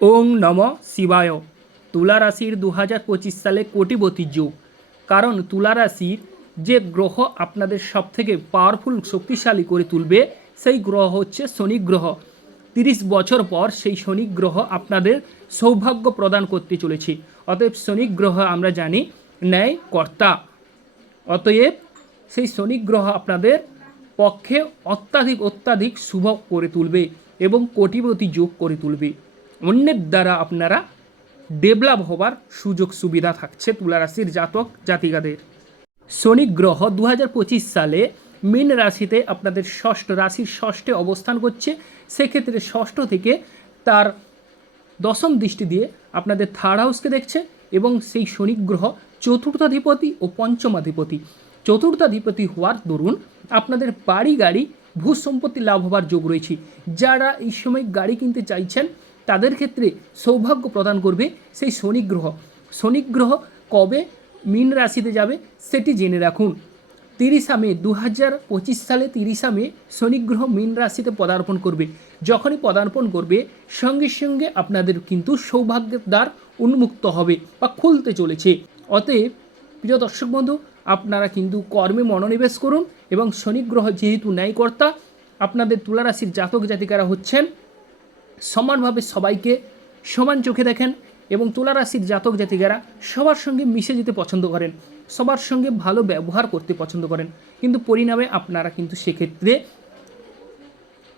ওং নম শিবায়। তুলা রাশির দু হাজার পঁচিশ সালে কোটিপতি যুগ। কারণ তুলা রাশির যে গ্রহ আপনাদের সবথেকে পাওয়ারফুল শক্তিশালী করে তুলবে, সেই গ্রহ হচ্ছে শনি গ্রহ। তিরিশ বছর পর সেই শনি গ্রহ আপনাদের সৌভাগ্য প্রদান করতে চলেছে। অতএব শনি গ্রহ আমরা জানি ন্যায় কর্তা অতএব সেই শনি গ্রহ আপনাদের পক্ষে অত্যাধিক অত্যাধিক শুভ করে তুলবে এবং কোটিপতি যোগ করে তুলবে। অন্যের দ্বারা আপনারা ডেভেলপ হবার সুযোগ সুবিধা থাকছে তুলা রাশির জাতক জাতিকাদের। শনি গ্রহ দু হাজার পঁচিশ সালে মীন রাশিতে আপনাদের ষষ্ঠ রাশির ষষ্ঠে অবস্থান করছে। সেক্ষেত্রে ষষ্ঠ থেকে তার দশম দৃষ্টি দিয়ে আপনাদের থার্ড হাউসকে দেখছে এবং সেই শনি গ্রহ চতুর্থাধিপতি ও পঞ্চমাধিপতি। চতুর্থাধিপতি হওয়ার দরুন আপনাদের বাড়ি গাড়ি ভূ সম্পত্তি লাভ হবার যোগ রয়েছে। যারা এই সময় গাড়ি কিনতে চাইছেন তাদের ক্ষেত্রে সৌভাগ্য প্রদান করবে সেই শনি গ্রহ। কবে মীন রাশিতে যাবে সেটি জেনে রাখুন। তিরিশা মে দু হাজার পঁচিশ সালে তিরিশা মে শনিগ্রহ মীন রাশিতে পদার্পণ করবে। যখনই পদার্পণ করবে, সঙ্গে সঙ্গে আপনাদের কিন্তু সৌভাগ্যের দ্বার উন্মুক্ত হবে বা খুলতে চলেছে। অতএব প্রিয় দর্শক বন্ধু, আপনারা কিন্তু কর্মে মনোনিবেশ করুন এবং শনিগ্রহ যেহেতু ন্যায়কর্তা, আপনাদের তুলারাশির জাতক জাতিকারা হচ্ছেন সমানভাবে সবাইকে সমান চোখে দেখেন এবং তুলা রাশির জাতক জাতিকারা সবার সঙ্গে মিশে যেতে পছন্দ করেন, সবার সঙ্গে ভালো ব্যবহার করতে পছন্দ করেন। কিন্তু পরিণামে আপনারা কিন্তু সেক্ষেত্রে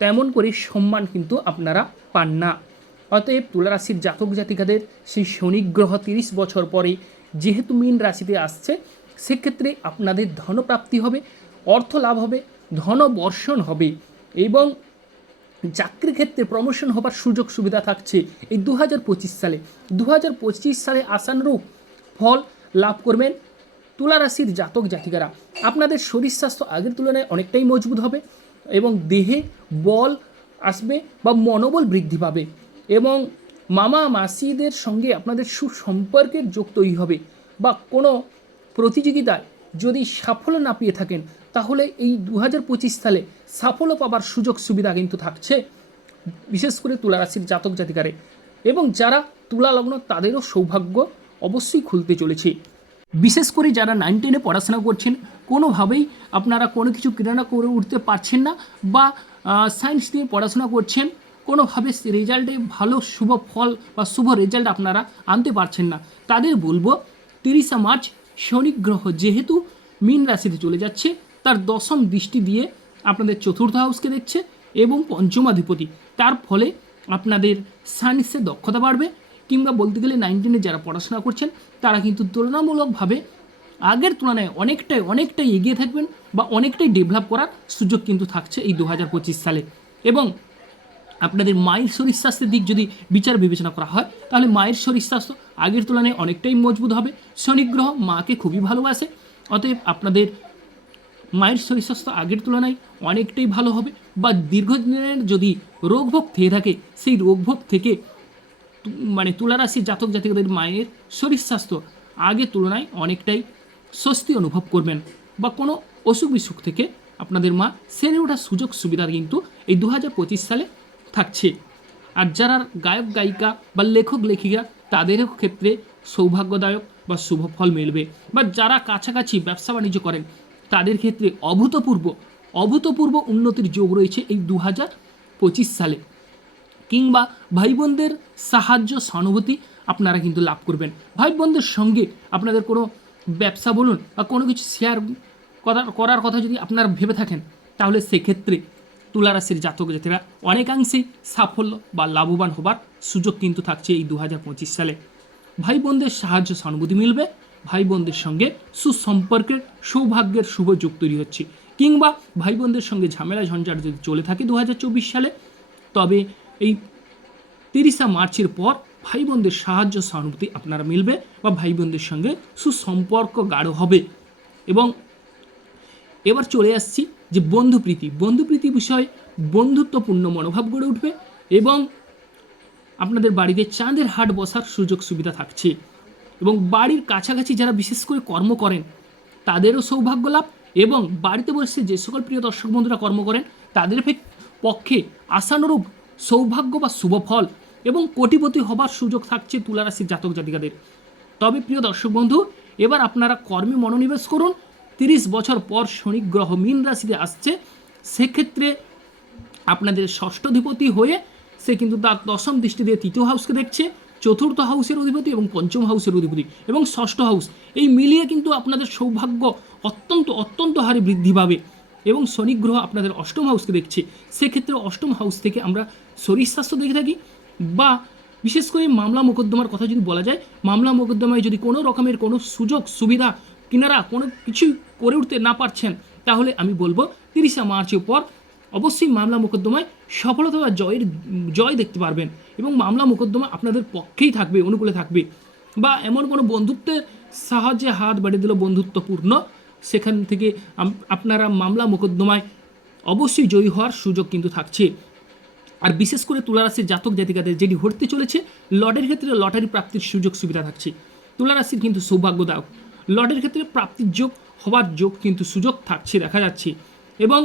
তেমন করে সম্মান কিন্তু আপনারা পান না। অতএব তুলা রাশির জাতক জাতিকাদের সেই শনি গ্রহ তিরিশ বছর পরে যেহেতু মীন রাশিতে আসছে, সেক্ষেত্রে আপনাদের ধনপ্রাপ্তি হবে অর্থ লাভ হবে ধন বর্ষণ হবে এবং চাকরির ক্ষেত্রে প্রমোশন হবার সুযোগ সুবিধা থাকছে এই দু হাজার পঁচিশ সালে। দু হাজার পঁচিশ সালে আসানুরূপ ফল লাভ করবেন তুলা রাশির জাতক জাতিকারা। আপনাদের শরীর স্বাস্থ্য আগের তুলনায় অনেকটাই মজবুত হবে এবং দেহে বল আসবে বা মনোবল বৃদ্ধি পাবে এবং মামা মাসিদের সঙ্গে আপনাদের সুসম্পর্কের যোগ তৈরি হবে বা কোনো প্রতিযোগিতায় যদি সাফল্য না পেয়ে থাকেন, তাহলে এই দু হাজার পঁচিশ সালে সাফল্য পাবার সুযোগ সুবিধা কিন্তু থাকছে, বিশেষ করে তুলা রাশির জাতক জাতিকারে। এবং যারা তুলা লগ্ন, তাদেরও সৌভাগ্য অবশ্যই খুলতে চলেছে। বিশেষ করে যারা নাইন টেনে পড়াশোনা করছেন, কোনোভাবেই আপনারা কোনো কিছু ক্রীড়া করে উঠতে পারছেন না বা সায়েন্স নিয়ে পড়াশোনা করছেন, কোনোভাবে রেজাল্টে ভালো শুভ ফল বা শুভ রেজাল্ট আপনারা আনতে পারছেন না। তাদের বলব, তিরিশে মার্চ শনি গ্রহ যেহেতু মীন রাশিতে চলে যাচ্ছে, তার দশম দৃষ্টি দিয়ে আপনাদের চতুর্থ হাউসকে দেখছে এবং পঞ্চমাধিপতি। তার ফলে আপনাদের সায়েন্সে দক্ষতা বাড়বে কিংবা বলতে গেলে নাইনটিনে যারা পড়াশোনা করছেন, তারা কিন্তু তুলনামূলকভাবে আগের তুলনায় অনেকটাই অনেকটাই এগিয়ে থাকবেন বা অনেকটাই ডেভেলপ করার সুযোগ কিন্তু থাকছে এই দু হাজার পঁচিশ সালে। এবং আপনাদের মায়ের শরীর স্বাস্থ্যের দিক যদি বিচার বিবেচনা করা হয়, তাহলে মায়ের শরীর স্বাস্থ্য আগের তুলনায় অনেকটাই মজবুত হবে। শনিগ্রহ মাকে খুবই ভালোবাসে, অতএব আপনাদের মায়ের শরীর স্বাস্থ্য আগের তুলনায় অনেকটাই ভালো হবে বা দীর্ঘদিনের যদি রোগভোগ থেকে থাকে, সেই রোগভোগ থেকে মানে তুলারাশির জাতক জাতিকাদের মায়ের শরীর স্বাস্থ্য আগের তুলনায় অনেকটাই স্বস্তি অনুভব করবেন বা কোনো অসুখ বিসুখ থেকে আপনাদের মা সেরে ওঠার সুযোগ সুবিধা কিন্তু এই দু হাজার পঁচিশ সালে থাকছে। আর যারা গায়ক, গায়িকা বা লেখক, লেখিকা, তাদেরও ক্ষেত্রে সৌভাগ্যদায়ক বা শুভ ফল মিলবে। বা যারা কাছাকাছি ব্যবসা বাণিজ্য করেন, তাদের ক্ষেত্রে অভূতপূর্ব অভূতপূর্ব উন্নতির যোগ রয়েছে এই দু পঁচিশ সালে। কিংবা ভাই বোনদের সাহায্য, সহানুভূতি আপনারা কিন্তু লাভ করবেন। ভাই বোনদের সঙ্গে আপনাদের কোনো ব্যবসা বলুন বা কোনো কিছু শেয়ার করার কথা যদি আপনারা ভেবে থাকেন, তাহলে সেক্ষেত্রে তুলারাশির জাতক জাতিরা অনেকাংশেই সাফল্য বা লাভবান হবার সুযোগ কিন্তু থাকছে এই দু হাজার পঁচিশ সালে। ভাই বোনদের সাহায্য সহানুভূতি মিলবে ভাই বোনদের সঙ্গে সুসম্পর্কের, সৌভাগ্যের শুভ যোগ তৈরি হচ্ছে। কিংবা ভাই বোনদের সঙ্গে ঝামেলা ঝঞ্ঝাট যদি চলে থাকে দু হাজার চব্বিশ সালে, তবে এই তিরিশা মার্চের পর ভাই বোনদের সাহায্য সহানুভূতি আপনারা মিলবে বা ভাই বোনদের সঙ্গে সুসম্পর্ক গাঢ় হবে। এবং এবার চলে আসছি যে বন্ধুপ্রীতি বন্ধুপ্রীতি বিষয়ে বন্ধুত্বপূর্ণ মনোভাব গড়ে উঠবে এবং আপনাদের বাড়িতে চাঁদের হাট বসার সুযোগ সুবিধা থাকছে। এবং বাড়ির কাছাকাছি যারা বিশেষ করে কর্ম করেন, তাদেরও সৌভাগ্য লাভ এবং বাড়িতে বসে যে সকল প্রিয় দর্শক বন্ধুরা কর্ম করেন, তাদের পক্ষে আশানুরূপ সৌভাগ্য বা শুভ ফল এবং কোটিপতি হবার সুযোগ থাকছে তুলারাশির জাতক জাতিকাদের। তবে প্রিয় দর্শক বন্ধু, এবার আপনারা কর্মে মনোনিবেশ করুন তিরিশ বছর পর শনি গ্রহ মীন রাশিতে আসছে, সেক্ষেত্রে আপনাদের ষষ্ঠধিপতি হয়ে সে কিন্তু তার দশম দৃষ্টি দিয়ে তৃতীয় হাউসকে দেখছে, চতুর্থ হাউসের অধিপতি এবং পঞ্চম হাউসের অধিপতি এবং ষষ্ঠ হাউস এই মিলিয়ে কিন্তু আপনাদের সৌভাগ্য অত্যন্ত অত্যন্ত হারে বৃদ্ধি পাবে এবং শনি গ্রহ আপনাদের অষ্টম হাউসকে দেখছে। সেক্ষেত্রে অষ্টম হাউস থেকে আমরা শরীর স্বাস্থ্য দেখে থাকি বা বিশেষ করে মামলা মোকদ্দমার কথা যদি বলা যায়, মামলা মোকদ্দমায় যদি কোনো রকমের কোনো সুযোগ, সুবিধা, কিনারা কোনো কিছু করে উঠতে না পারছেন, তাহলে আমি বলব তিরিশে মার্চের পর অবশ্যই মামলা মোকদ্দমায় সফলতা বা জয়ের, জয় দেখতে পারবেন এবং মামলা মোকদ্দমা আপনাদের পক্ষেই থাকবে, অনুকূলে থাকবে। বা এমন কোনো বন্ধুত্বের সাহায্যে হাত বাড়িয়ে দিল বন্ধুত্বপূর্ণ, সেখান থেকে আপনারা মামলা মোকদ্দমায় অবশ্যই জয়ী হওয়ার সুযোগ কিন্তু থাকছে। আর বিশেষ করে তুলারাশির জাতক জাতিকাদের যেটি ঘটতে চলেছে, লটের ক্ষেত্রে লটারি প্রাপ্তির সুযোগ সুবিধা থাকছে। তুলারাশির কিন্তু সৌভাগ্যদায়ক। লটের ক্ষেত্রে প্রাপ্তির যোগ হওয়ার যোগ কিন্তু সুযোগ থাকছে, দেখা যাচ্ছে। এবং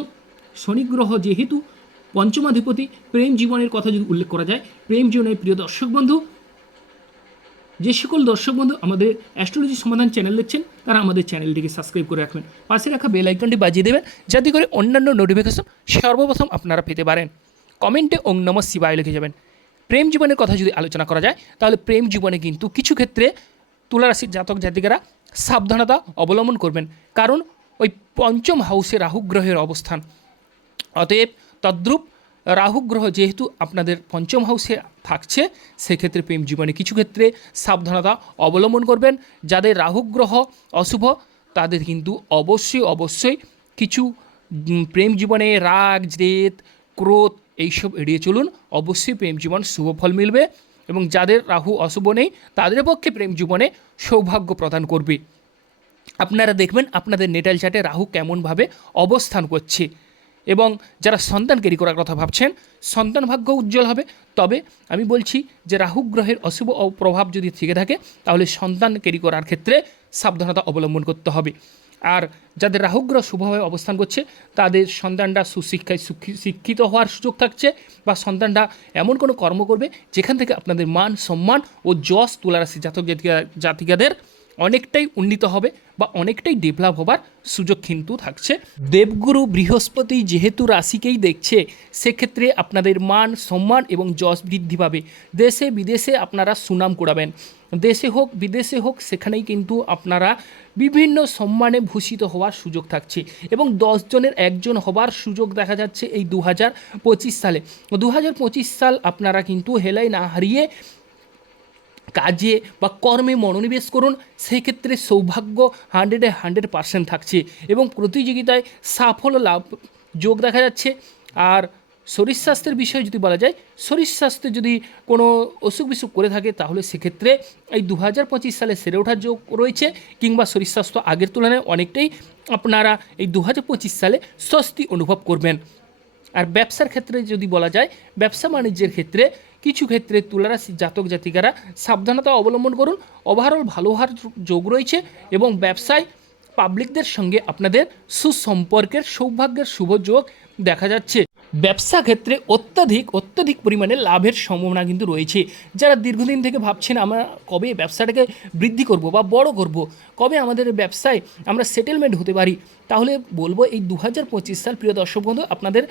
শনি গ্রহ যেহেতু পঞ্চমাধিপতি, প্রেম জীবনের কথা যদি উল্লেখ করা যায়, প্রেম জীবনের প্রিয় দর্শক বন্ধু, যে সকল দর্শক বন্ধু আমাদের অ্যাস্ট্রোলজি সমাধান চ্যানেল দেখছেন, তারা আমাদের চ্যানেলটিকে সাবস্ক্রাইব করে রাখবেন। পাশে রাখা বেল আইকনটি বাজিয়ে দেবেন, যাতে করে অন্যান্য নোটিফিকেশন সর্বপ্রথম আপনারা পেতে পারেন। কমেন্টে ওং নম শিবায় লিখে যাবেন। প্রেম জীবনের কথা যদি আলোচনা করা যায়, তাহলে প্রেম জীবনে কিন্তু কিছু ক্ষেত্রে তুলারাশির জাতক জাতিকারা সাবধানতা অবলম্বন করবেন। কারণ ওই পঞ্চম হাউসে রাহু গ্রহের অবস্থান। অতএব তদ্রূপ রাহু গ্রহ যেহেতু আপনাদের পঞ্চম হাউসে থাকছে, সেক্ষেত্রে প্রেম জীবনে কিছু ক্ষেত্রে সাবধানতা অবলম্বন করবেন। যাদের রাহু গ্রহ অশুভ, তাদের কিন্তু অবশ্যই অবশ্যই কিছু প্রেম জীবনে রাগ, জেদ, ক্রোধ এইসব এড়িয়ে চলুন। অবশ্যই প্রেম জীবন শুভ ফল মিলবে। এবং যাদের রাহু অশুভ নেই, তাদের পক্ষে প্রেম জীবনে সৌভাগ্য প্রদান করবে। আপনারা দেখবেন আপনাদের নেটাল চার্টে রাহু কেমনভাবে অবস্থান করছে এবং যারা সন্তান ক্যারি করার কথা ভাবছেন, সন্তান ভাগ্য উজ্জ্বল হবে। তবে আমি বলছি যে রাহু গ্রহের অশুভ প্রভাব যদি থেকে থাকে, তাহলে সন্তান ক্যারি করার ক্ষেত্রে সাবধানতা অবলম্বন করতে হবে। আর যাদের রাহুগ্রহ শুভভাবে অবস্থান করছে, তাদের সন্তানরা সুশিক্ষায় শিক্ষিত হওয়ার সুযোগ থাকছে বা সন্তানরা এমন কোনো কর্ম করবে যেখান থেকে আপনাদের মান, সম্মান ও যশ তোলার তুলারাশি জাতক জাতিকা জাতিকাদের অনেকটাই উন্নীত হবে বা অনেকটাই ডেভেলপ হবার সুযোগ কিন্তু থাকছে। দেবগুরু বৃহস্পতি যেহেতু রাশিকেই দেখছে, সেক্ষেত্রে আপনাদের মান, সম্মান এবং যশ বৃদ্ধি পাবে। দেশে বিদেশে আপনারা সুনাম কুড়াবেন। দেশে হোক, বিদেশে হোক, সেখানেই কিন্তু আপনারা বিভিন্ন সম্মানে ভূষিত হওয়ার সুযোগ থাকছে এবং দশ জনের একজন হবার সুযোগ দেখা যাচ্ছে এই দু হাজার পঁচিশ সালে। দু হাজার পঁচিশ সাল আপনারা কিন্তু হেলাই না হারিয়ে কাজে বা কর্মে মনোনিবেশ করুন সেই ক্ষেত্রে সৌভাগ্য হান্ড্রেডে হান্ড্রেড পার্সেন্ট থাকছে এবং প্রতিযোগিতায় সাফল্য লাভ, যোগ দেখা যাচ্ছে। আর শরীর স্বাস্থ্যের বিষয়ে যদি বলা যায়, শরীর স্বাস্থ্যে যদি কোনো অসুখ বিসুখ করে থাকে, তাহলে সেক্ষেত্রে এই দু হাজার পঁচিশ সালে সেরে ওঠার যোগ রয়েছে কিংবা শরীর স্বাস্থ্য আগের তুলনায় অনেকটাই আপনারা এই দু হাজার পঁচিশ সালে স্বস্তি অনুভব করবেন। আর ব্যবসার ক্ষেত্রে যদি বলা যায়, ব্যবসা বাণিজ্যের ক্ষেত্রে কিছু ক্ষেত্রে তুলারাশি জাতক জাতিকারা সাবধানতা অবলম্বন করুন ওভারঅল ভালো হওয়ার যোগ রয়েছে এবং ব্যবসায় পাবলিকদের সঙ্গে আপনাদের সুসম্পর্কের, সৌভাগ্যের শুভ যোগ দেখা যাচ্ছে। ব্যবসা ক্ষেত্রে অত্যাধিক অত্যাধিক পরিমাণে লাভের সম্ভাবনা কিন্তু রয়েছে। যারা দীর্ঘদিন থেকে ভাবছেন, আমরা কবে ব্যবসাটাকে বৃদ্ধি করব বা বড় করব, কবে আমাদের ব্যবসায় আমরা সেটেলমেন্ট হতে পারি, তাহলে বলব এই দু হাজার পঁচিশ সাল, প্রিয় দর্শক বন্ধু, আপনাদের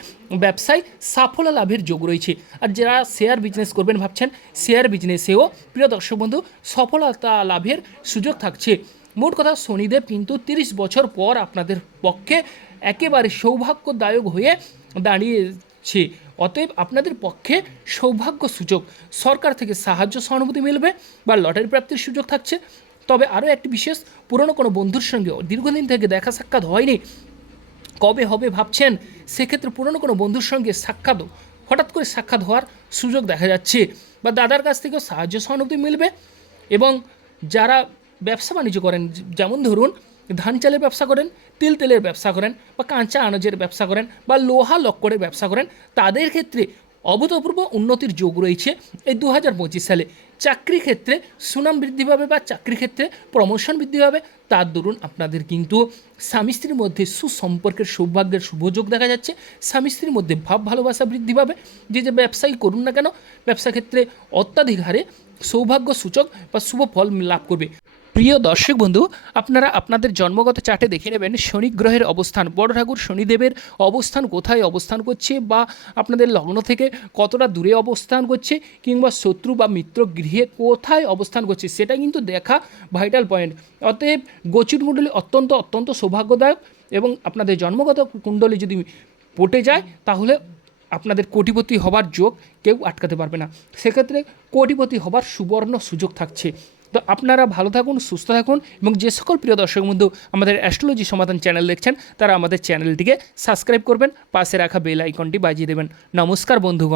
ব্যবসায় সাফল্য লাভের যোগ রয়েছে। আর যারা শেয়ার বিজনেস করবেন, ভাবছেন শেয়ার বিজনেসেও প্রিয় দর্শক বন্ধু, সফলতা লাভের সুযোগ থাকছে। মোট কথা শনিদেব কিন্তু তিরিশ বছর পর আপনাদের পক্ষে একেবারে সৌভাগ্যদায়ক হয়ে দাঁড়িয়েছে। অতএব আপনাদের পক্ষে সৌভাগ্য সুযোগ। সরকার থেকে সাহায্য সহানুভূতি মিলবে বা লটারি প্রাপ্তির সুযোগ থাকছে। তবে আরও একটি বিশেষ, পুরনো কোনো বন্ধুর সঙ্গে দীর্ঘদিন থেকে দেখা সাক্ষাৎ হয়নি। কবে হবে ভাবছেন? সেক্ষেত্রে পুরনো কোনো বন্ধুর সঙ্গে সাক্ষাৎ, হঠাৎ করে সাক্ষাৎ হওয়ার সুযোগ দেখা যাচ্ছে বা দাদার কাছ থেকেও সাহায্য সহানুভূতি মিলবে। এবং যারা ব্যবসা বাণিজ্য করেন, যেমন ধরুন ধান চালের ব্যবসা করেন, তিল তেলের ব্যবসা করেন, বা কাঁচা আনাজের ব্যবসা করেন, বা লোহা লক্করের ব্যবসা করেন, তাদের ক্ষেত্রে অভূতপূর্ব উন্নতির যোগ রয়েছে এই দু হাজার পঁচিশ সালে। চাকরি ক্ষেত্রে সুনাম বৃদ্ধি পাবে বা চাকরি ক্ষেত্রে প্রমোশন বৃদ্ধি পাবে তার দরুন আপনাদের কিন্তু স্বামী স্ত্রীর মধ্যে সুসম্পর্কের, সৌভাগ্যের শুভযোগ দেখা যাচ্ছে। স্বামী স্ত্রীর মধ্যে ভাব ভালোবাসা বৃদ্ধি পাবে। যে যে ব্যবসায়ী করুন না কেন, ব্যবসা ক্ষেত্রে অত্যাধিক হারে সৌভাগ্য সূচক বা শুভ ফল লাভ করবে। প্রিয় দর্শক বন্ধু, আপনারা আপনাদের জন্মগত চার্টে দেখে নেবেন শনি গ্রহের অবস্থান, বড় ঠাকুর শনিদেবের অবস্থান কোথায় অবস্থান করছে বা আপনাদের লগ্ন থেকে কতটা দূরে অবস্থান করছে কিংবা শত্রু বা মিত্র গৃহে কোথায় অবস্থান করছে, সেটা কিন্তু দেখা ভাইটাল পয়েন্ট অতএব গোচির কুণ্ডলী অত্যন্ত অত্যন্ত সৌভাগ্যদায়ক এবং আপনাদের জন্মগত কুণ্ডলী যদি পটে যায়, তাহলে আপনাদের কোটিপতি হবার যোগ কেউ আটকাতে পারবে না। সেক্ষেত্রে কোটিপতি হবার সুবর্ণ সুযোগ থাকছে। তো আপনারা ভালো থাকুন, সুস্থ থাকুন এবং যে সকল প্রিয় দর্শক বন্ধু আমাদের অ্যাস্ট্রোলজি সমাধান চ্যানেল দেখছেন, তারা আমাদের চ্যানেলটিকে সাবস্ক্রাইব করবেন, পাশে রাখা বেল আইকনটি বাজিয়ে দেবেন। নমস্কার বন্ধুগণ।